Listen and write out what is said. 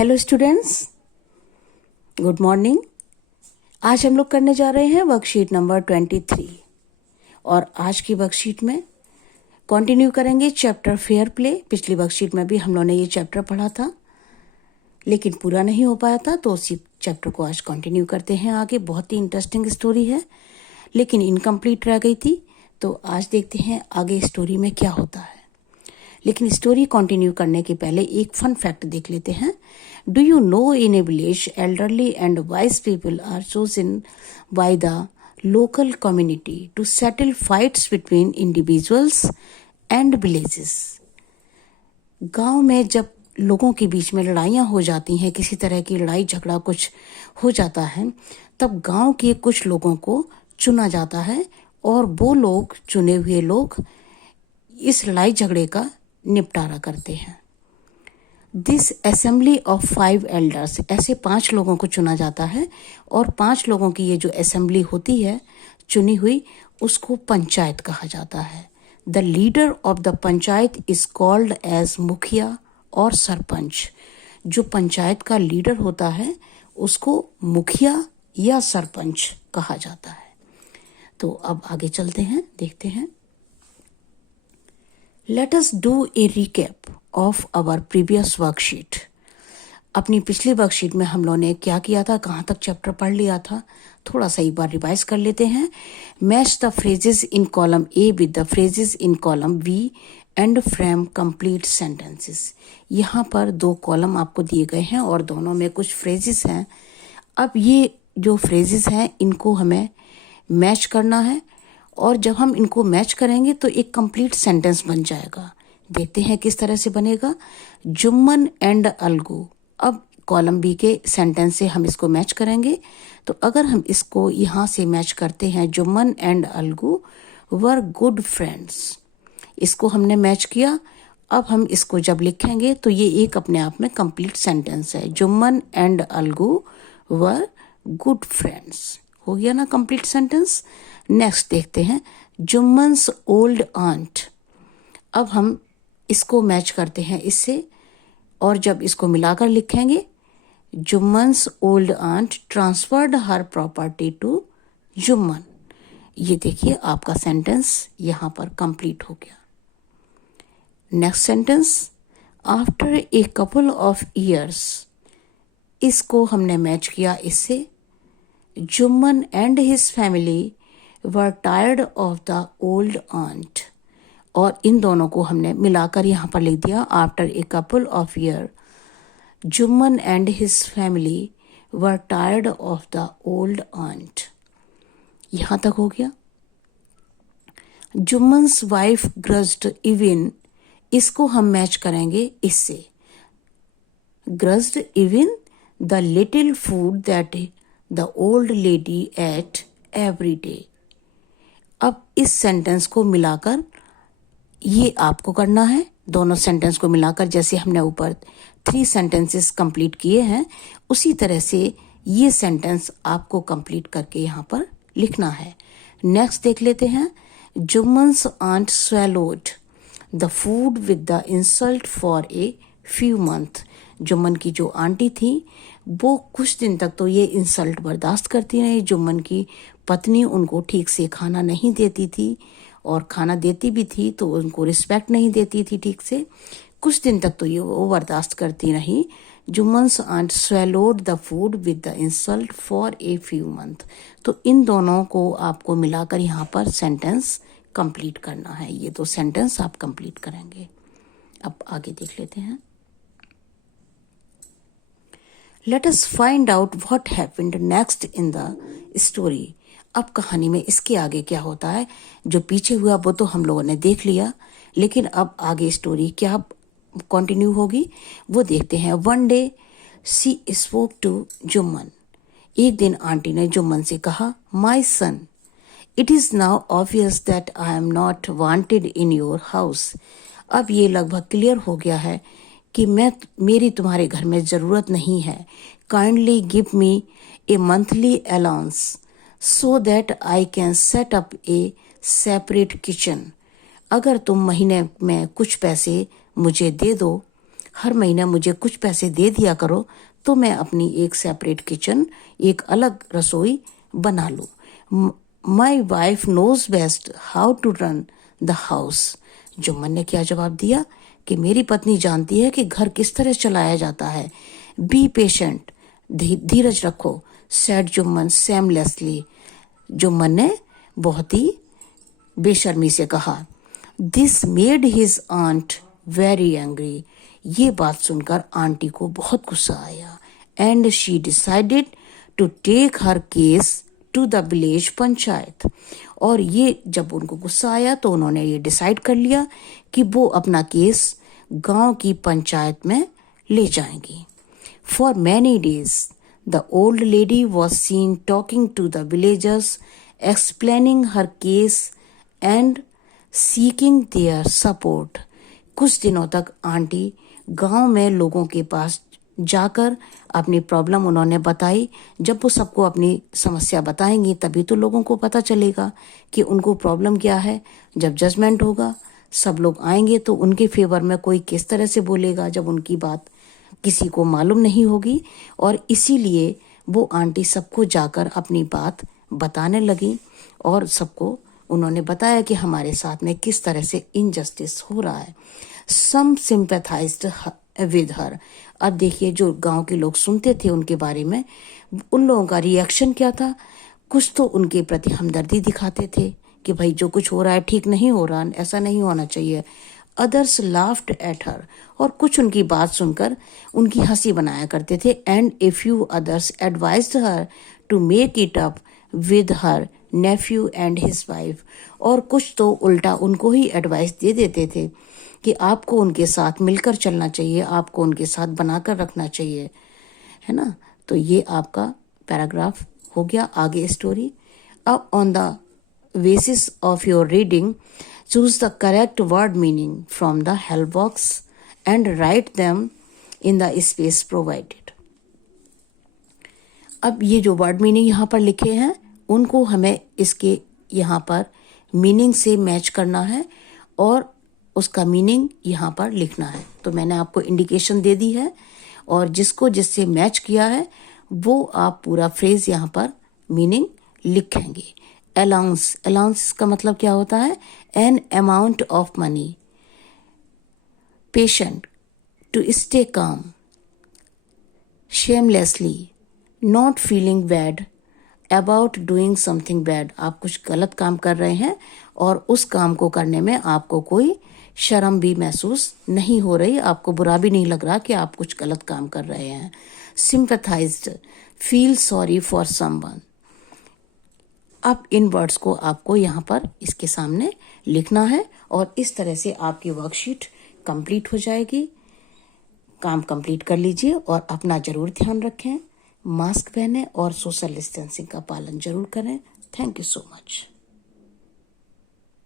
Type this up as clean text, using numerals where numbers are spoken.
Hello students, good morning. आज हम लोग करने जा रहे हैं वर्कशीट नंबर 23 और आज की वर्कशीट में कंटिन्यू करेंगे चैप्टर फेयर प्ले। पिछली वर्कशीट में भी हम लोगों ने ये चैप्टर पढ़ा था लेकिन पूरा नहीं हो पाया था, तो उसी चैप्टर को आज कंटिन्यू करते हैं आगे। बहुत ही इंटरेस्टिंग स्टोरी है लेकिन इनकम्प्लीट रह गई थी, तो आज देखते हैं आगे स्टोरी में क्या होता है। लेकिन स्टोरी कंटिन्यू करने के पहले एक फन फैक्ट देख लेते हैं। Do you know in a village elderly and wise people are chosen by the local community to settle fights between individuals and villages. गांव में जब लोगों के बीच में लड़ाइयाँ हो जाती हैं, किसी तरह की लड़ाई झगड़ा कुछ हो जाता है, तब गांव के कुछ लोगों को चुना जाता है और वो लोग, चुने हुए लोग, इस लड़ाई झगड़े का निपटारा करते हैं। दिस असेंबली ऑफ 5 एल्डर्स, ऐसे 5 लोगों को चुना जाता है और 5 लोगों की ये जो असेंबली होती है चुनी हुई, उसको पंचायत कहा जाता है। The leader of the panchayat is called as mukhiya और सरपंच। जो पंचायत का लीडर होता है उसको मुखिया या सरपंच कहा जाता है। तो अब आगे चलते हैं, देखते हैं। Let us do a recap of our previous worksheet. अपनी पिछली वर्कशीट में हम लोगों ने क्या किया था, कहाँ तक चैप्टर पढ़ लिया था, थोड़ा सा एक बार रिवाइज कर लेते हैं। Match the phrases in column A with the phrases in column B and frame complete sentences. यहाँ पर 2 कॉलम आपको दिए गए हैं और दोनों में कुछ फ्रेजेस हैं। अब ये जो फ्रेजेस हैं इनको हमें मैच करना है और जब हम इनको मैच करेंगे तो एक कंप्लीट सेंटेंस बन जाएगा। देखते हैं किस तरह से बनेगा। जुम्मन एंड अलगू। अब कॉलम बी के सेंटेंस से हम इसको मैच करेंगे, तो अगर हम इसको यहाँ से मैच करते हैं, Jumman and Algu were good friends, इसको हमने मैच किया। अब हम इसको जब लिखेंगे तो ये एक अपने आप में कंप्लीट सेंटेंस है। Jumman and Algu were good friends, हो गया ना कंप्लीट सेंटेंस। नेक्स्ट देखते हैं, जुम्मन्स ओल्ड आंट। अब हम इसको मैच करते हैं इससे और जब इसको मिलाकर लिखेंगे, Jumman's old aunt transferred her property to Jumman. ये देखिए आपका सेंटेंस यहाँ पर कंप्लीट हो गया। Next sentence, after a couple of years, इसको हमने मैच किया इससे। Jumman and his family were tired of the old aunt, और इन दोनों को हमने मिलाकर यहाँ पर लिख दिया। After a couple of year, Jumman and his family were tired of the old aunt. यहाँ तक हो गया। जुम्मन्स वाइफ ग्रज्ड इवन, इसको हम मैच करेंगे इससे। Grudged even the little food that the old lady ate every day. अब इस सेंटेंस को मिलाकर ये आपको करना है, दोनों सेंटेंस को मिलाकर, जैसे हमने ऊपर 3 सेंटेंसेस कंप्लीट किए हैं उसी तरह से ये सेंटेंस आपको कंप्लीट करके यहाँ पर लिखना है। नेक्स्ट देख लेते हैं, Jumman's aunt swallowed the food with the insult for a few month. Jumman की जो आंटी थी वो कुछ दिन तक तो ये इंसल्ट बर्दाश्त करती रही। जुम्मन की पत्नी उनको ठीक से खाना नहीं देती थी और खाना देती भी थी तो उनको रिस्पेक्ट नहीं देती थी ठीक से। कुछ दिन तक तो ये वो बर्दाश्त करती रही। Jumman's aunt swallowed the food with the insult for a few month. तो इन दोनों को आपको मिलाकर यहाँ पर सेंटेंस कंप्लीट करना है। ये 2 सेंटेंस आप कंप्लीट करेंगे। अब आगे देख लेते हैं। Let us find out what happened next in the story. अब कहानी में इसके आगे क्या होता है। जो पीछे हुआ वो तो हम लोगों ने देख लिया, लेकिन अब आगे स्टोरी क्या कंटिन्यू होगी वो देखते हैं। One day she spoke to Jumman, एक दिन आंटी ने जुम्मन से कहा, my son, it is now obvious that I am not wanted in your house. अब ये लगभग क्लियर हो गया है कि मेरी तुम्हारे घर में ज़रूरत नहीं है। Kindly give me A monthly allowance so that I can set up A separate kitchen. अगर तुम महीने में कुछ पैसे मुझे दे दो हर महीने मुझे कुछ पैसे दे दिया करो तो मैं अपनी एक सेपरेट किचन, एक अलग रसोई बना लूँ। My wife knows best how to run the house. Jumman ने क्या जवाब दिया कि मेरी पत्नी जानती है कि घर किस तरह चलाया जाता है। बी पेशेंट, धीरज रखो, सेड जुम्मन सेमलेसली। जुम्मन ने बहुत ही बेशर्मी से कहा। This made his aunt very angry. ये बात सुनकर आंटी को बहुत गुस्सा आया। And she decided to take her case to the village panchayat. और ये जब उनको गुस्सा आया तो उन्होंने ये डिसाइड कर लिया कि वो अपना केस गांव की पंचायत में ले जाएंगी। For many days the old lady was seen talking to the villagers, explaining her case and seeking their support. कुछ दिनों तक आंटी गांव में लोगों के पास जाकर अपनी प्रॉब्लम उन्होंने बताई। जब वो सबको अपनी समस्या बताएंगी तभी तो लोगों को पता चलेगा कि उनको प्रॉब्लम क्या है। जब जजमेंट होगा, सब लोग आएंगे तो उनके फेवर में कोई किस तरह से बोलेगा जब उनकी बात किसी को मालूम नहीं होगी। और इसीलिए वो आंटी सबको जाकर अपनी बात बताने लगी और सबको उन्होंने बताया कि हमारे साथ में किस तरह से इनजस्टिस हो रहा है। सम सिंपैथाइज्ड विद हर। अब देखिए, जो गांव के लोग सुनते थे उनके बारे में, उन लोगों का रिएक्शन क्या था। कुछ तो उनके प्रति हमदर्दी दिखाते थे कि भाई जो कुछ हो रहा है ठीक नहीं हो रहा, ऐसा नहीं होना चाहिए। Others laughed at her. और कुछ उनकी बात सुनकर उनकी हंसी बनाया करते थे। And a few others advised her to make it up with her nephew and his wife. और कुछ तो उल्टा उनको ही एडवाइस दे देते थे कि आपको उनके साथ मिलकर चलना चाहिए, आपको उनके साथ बनाकर रखना चाहिए, है ना। तो ये आपका पैराग्राफ हो गया। आगे स्टोरी। अब on the basis of your reading choose the correct word meaning from the help box and write them in the space provided. अब ये जो वर्ड मीनिंग यहाँ पर लिखे हैं उनको हमें इसके यहाँ पर मीनिंग से मैच करना है और उसका मीनिंग यहाँ पर लिखना है। तो मैंने आपको इंडिकेशन दे दी है और जिसको जिससे मैच किया है वो आप पूरा फ्रेज यहाँ पर मीनिंग लिखेंगे। अलाउंस, अलाउंस का मतलब क्या होता है? An amount of money. Patient, to stay calm. Shamelessly, not feeling bad about doing something bad. आप कुछ गलत काम कर रहे हैं और उस काम को करने में आपको कोई शर्म भी महसूस नहीं हो रही, आपको बुरा भी नहीं लग रहा कि आप कुछ गलत काम कर रहे हैं। सिंपैथाइज्ड, फील सॉरी फॉर समवन। अब इन वर्ड्स को आपको यहाँ पर इसके सामने लिखना है और इस तरह से आपकी वर्कशीट कंप्लीट हो जाएगी। काम कंप्लीट कर लीजिए और अपना जरूर ध्यान रखें, मास्क पहने और सोशल डिस्टेंसिंग का पालन जरूर करें। Thank you so much.